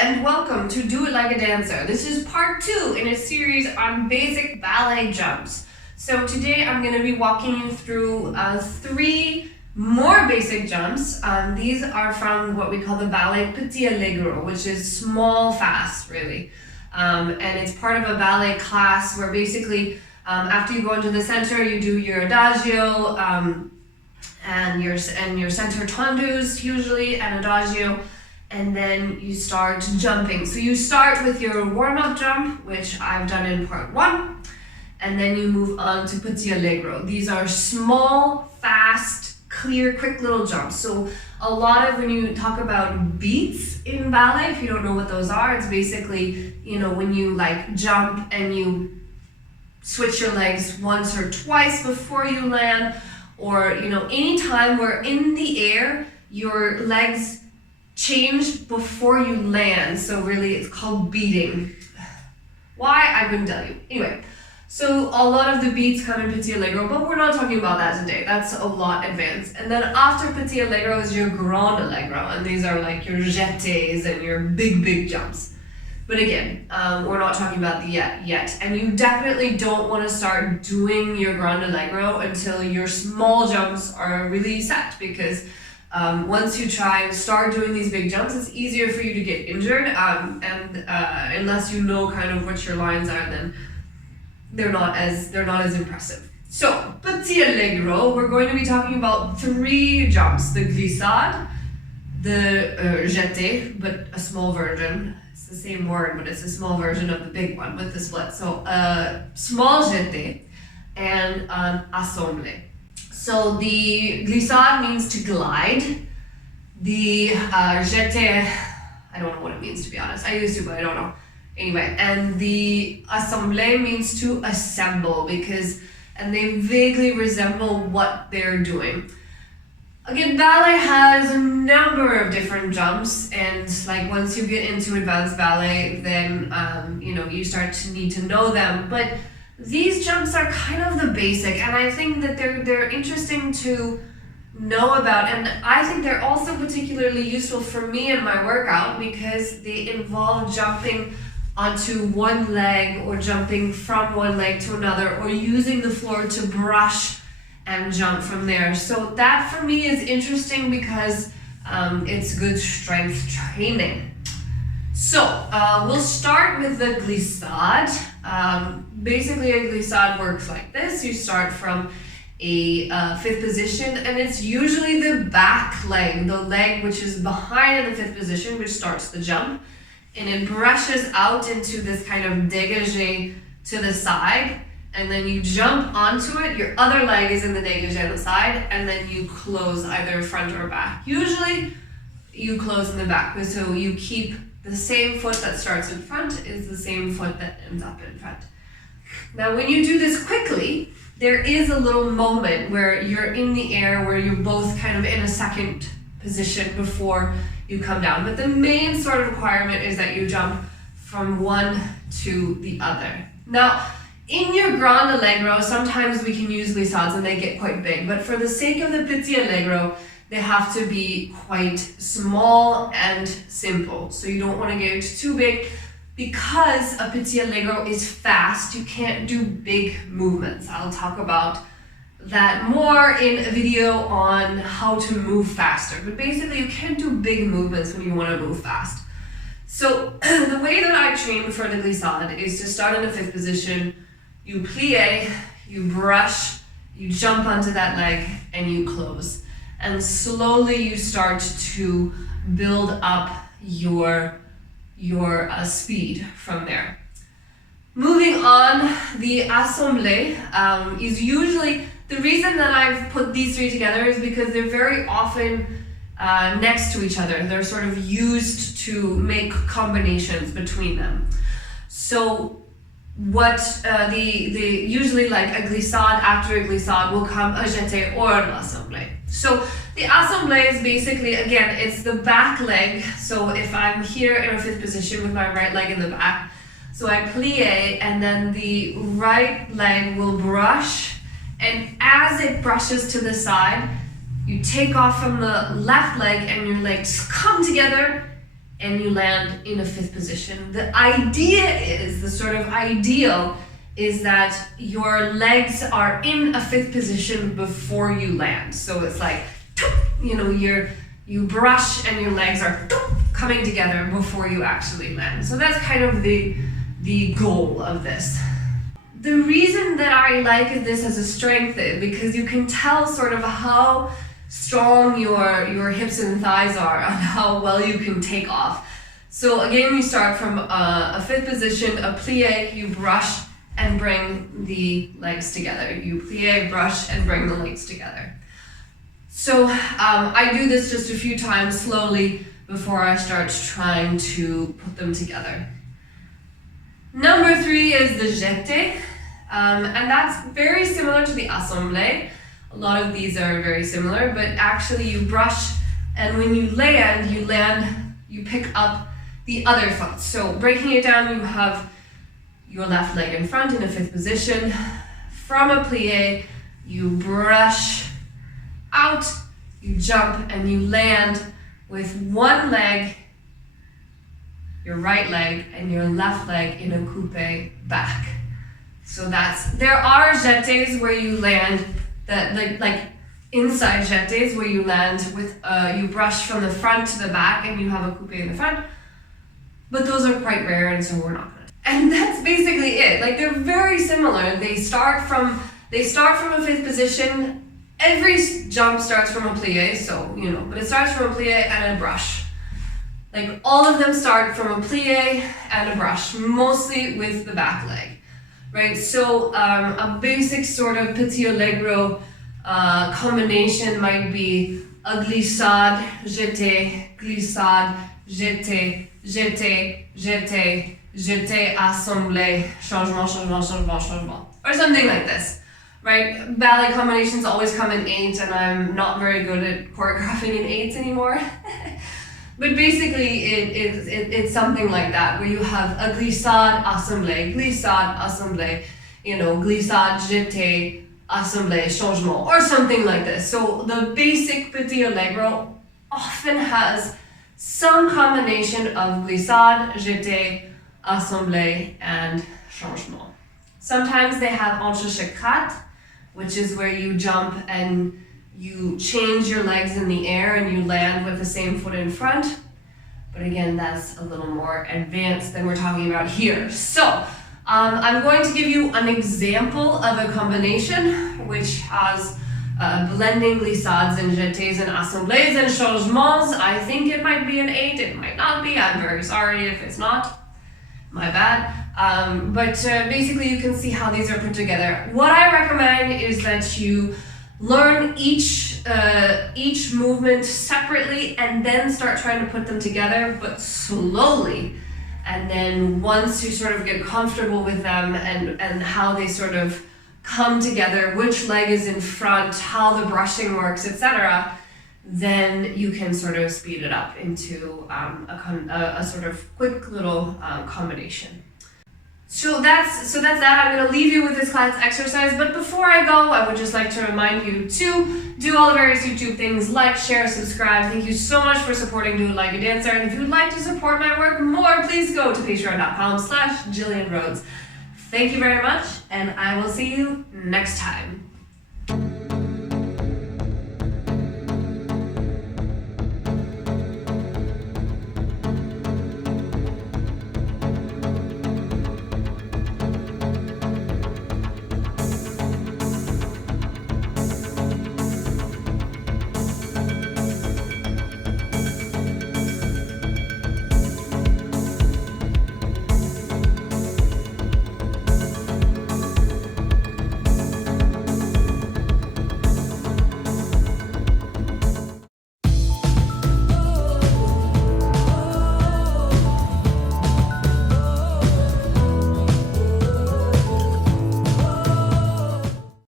and welcome to Do It Like a Dancer. This is part 2 in a series on basic ballet jumps. So today I'm going to be walking you through 3 more basic jumps. These are from what we call the Ballet Petit Allegro, which is small fast really. And it's part of a ballet class where basically after you go into the center you do your adagio and your center tendus usually, and adagio. And then you start jumping. So you start with your warm-up jump, which I've done in part 1, and then you move on to Petit Allegro. These are small, fast, clear, quick little jumps. So a lot of when you talk about beats in ballet, if you don't know what those are, it's basically, when you like jump and you switch your legs once or twice before you land, or anytime where in the air, your legs change before you land. So really it's called beating. Why? I couldn't tell you. Anyway, so a lot of the beats come in Petit Allegro, but we're not talking about that today. That's a lot advanced. And then after Petit Allegro is your Grand Allegro, and these are like your jetés and your big jumps. But again, we're not talking about the yet. And you definitely don't want to start doing your Grand Allegro until your small jumps are really set, because once you try and start doing these big jumps, it's easier for you to get injured, and unless you know kind of what your lines are, then they're not as impressive. So Petit Allegro, we're going to be talking about 3 jumps: the glissade, the jeté, but a small version. It's the same word, but it's a small version of the big one with the split. So small jeté and an assemblé. So the glissade means to glide. The jeté, I don't know what it means, to be honest. I used to, but I don't know. Anyway, and the assemblé means to assemble, and they vaguely resemble what they're doing. Again, ballet has a number of different jumps, and like once you get into advanced ballet, then you start to need to know them. But these jumps are kind of the basic, and I think that they're interesting to know about, and I think they're also particularly useful for me in my workout because they involve jumping onto one leg or jumping from one leg to another, or using the floor to brush and jump from there. So that for me is interesting because it's good strength training. So we'll start with the glissade. Basically a glissade works like this. You start from a 5th position, and it's usually the back leg, the leg which is behind in the 5th position, which starts the jump, and it brushes out into this kind of dégagé to the side, and then you jump onto it. Your other leg is in the dégagé on the side, and then you close either front or back. Usually you close in the back, so you keep the same foot that starts in front is the same foot that ends up in front. Now when you do this quickly, there is a little moment where you're in the air, where you're both kind of in a second position before you come down. But the main sort of requirement is that you jump from one to the other. Now, in your Grand Allegro, sometimes we can use glissades and they get quite big, but for the sake of the Petit Allegro, they have to be quite small and simple. So you don't want to get too big, because a Petit Allegro is fast. You can't do big movements. I'll talk about that more in a video on how to move faster. But basically you can't do big movements when you want to move fast. So the way that I train for the glissade is to start in the 5th position, you plie, you brush, you jump onto that leg, and you close. And slowly you start to build up your speed from there. Moving on, the assemblé is usually, the reason that I've put these 3 together is because they're very often next to each other. They're sort of used to make combinations between them. So what the usually like a glissade, after a glissade will come a jeté or an assemblé. So the assemblé is basically, again, it's the back leg. So if I'm here in a 5th position with my right leg in the back, so I plie, and then the right leg will brush, and as it brushes to the side, you take off from the left leg and your legs come together and you land in a fifth position. The idea is, the sort of ideal is that your legs are in a fifth position before you land. So it's like, you know, you brush and your legs are coming together before you actually land. So that's kind of the goal of this. The reason that I like this as a strength is because you can tell sort of how strong your hips and thighs are and how well you can take off. So again, you start from a fifth position, a plie, you brush and bring the legs together. You plie, brush, and bring the legs together. So I do this just a few times slowly before I start trying to put them together. Number 3 is the jeté, and that's very similar to the assemblé. A lot of these are very similar, but actually you brush, and when you land, you pick up the other foot. So breaking it down, you have your left leg in front in a fifth position. From a plie, you brush out, you jump, and you land with one leg, your right leg, and your left leg in a coupe back. So there are jetés where you land that like inside jetés where you land with you brush from the front to the back and you have a coupe in the front, but those are quite rare, and so we're not gonna. And that's basically it. Like, they're very similar. They start from a fifth position. Every jump starts from a plie, so you know, but it starts from a plie and a brush. Like, all of them start from a plie and a brush, mostly with the back leg, right? So a basic sort of Petit Allegro combination might be a glissade, jeté, glissade, jeté, jeté, jeté, jeté, assemblé, changement, changement, changement, changement, or something like this, right? Ballet combinations always come in 8, and I'm not very good at choreographing in 8s anymore. But basically, it's something like that, where you have a glissade, assemblé, you know, glissade, jeté, assemblé, changement, or something like this. So the basic Petit Allegro often has some combination of glissade, jeté, assemblé, and changement. Sometimes they have entrechecrate, which is where you jump and you change your legs in the air and you land with the same foot in front. But again, that's a little more advanced than we're talking about here. So I'm going to give you an example of a combination which has blending glissades and jetés and assemblés and changements. I think it might be an 8, it might not be. I'm very sorry if it's not. My bad. But basically you can see how these are put together. What I recommend is that you learn each movement separately and then start trying to put them together, but slowly. And then once you sort of get comfortable with them and how they sort of come together, which leg is in front, how the brushing works, etc., then you can sort of speed it up into a sort of quick little combination. So that's that. I'm going to leave you with this class exercise, but before I go, I would just like to remind you to do all the various YouTube things, like, share, subscribe. Thank you so much for supporting Do It Like a Dancer, and if you'd like to support my work more, please go to patreon.com/Gillian Rhodes. Thank you very much, and I will see you next time.